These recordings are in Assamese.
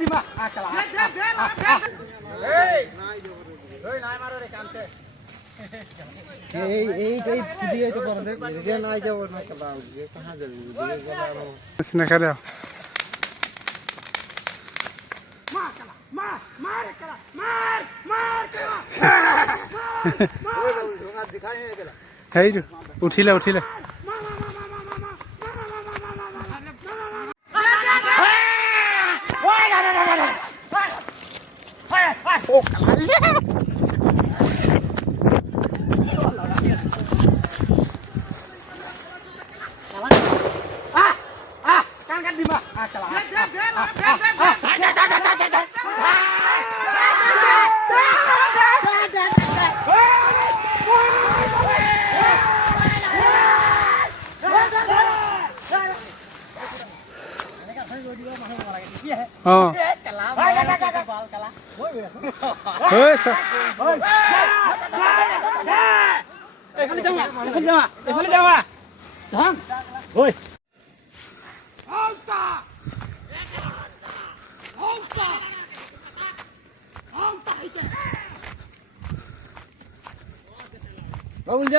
দিমা আকলা এই নাই মারো রে কানতে এই দিয়ে তো করে যে নাই যাব না কলা যে कहां যাবে দিয়ে গেল না করে মার কলা মার কলা মার কলা ওই ঢোকা দিখাই হে গেলা হেই উঠিলে Oh.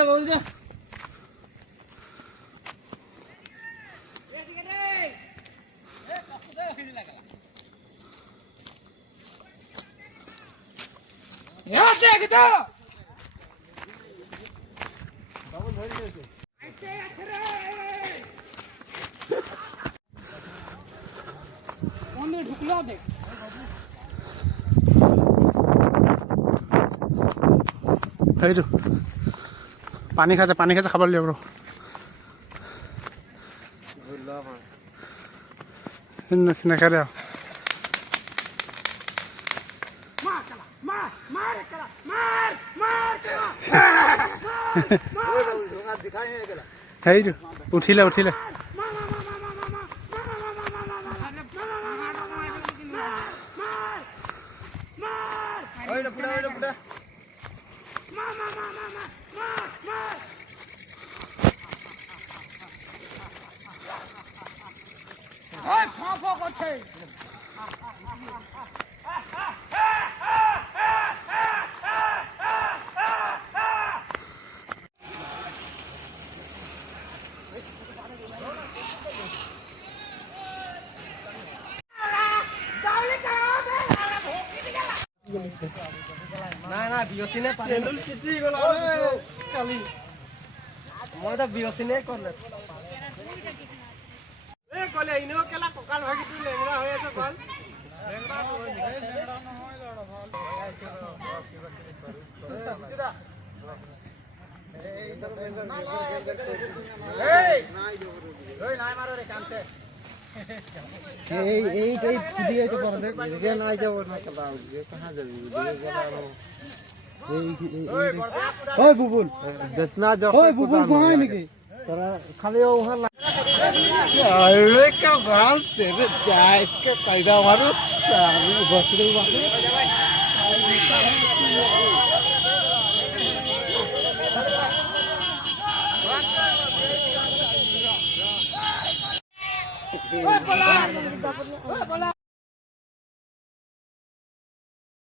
बोल जा यहाँ चेक दो बाबू धर ले ऐसे अखरे ओने ढुकला देख हेई जो पानी खाजा खाबर लियो ब्रो भुल्ला इन न करे হেই উঠিলে না বিওসিনে চেন্ডুল সিটি গলা রে কালি মই তো বিওসিনে করলে এ কলে ইনো কেলা কোকাল ভাগি তুই লেংরা হয়ে আছে বল লেংরা নহয় লড় ভাই নাই মারো রে কানতে এই দিয়ে তো করে যে নাই যাব না কলা যে कहां যাবে দিয়ে গেল ওই বুবুল जितना जो ওই বুবুল কোথায় নাকি তোরা খালি ওখান আরে কে গাল তেরে যায় কে কায়দা মারু আমি বসরে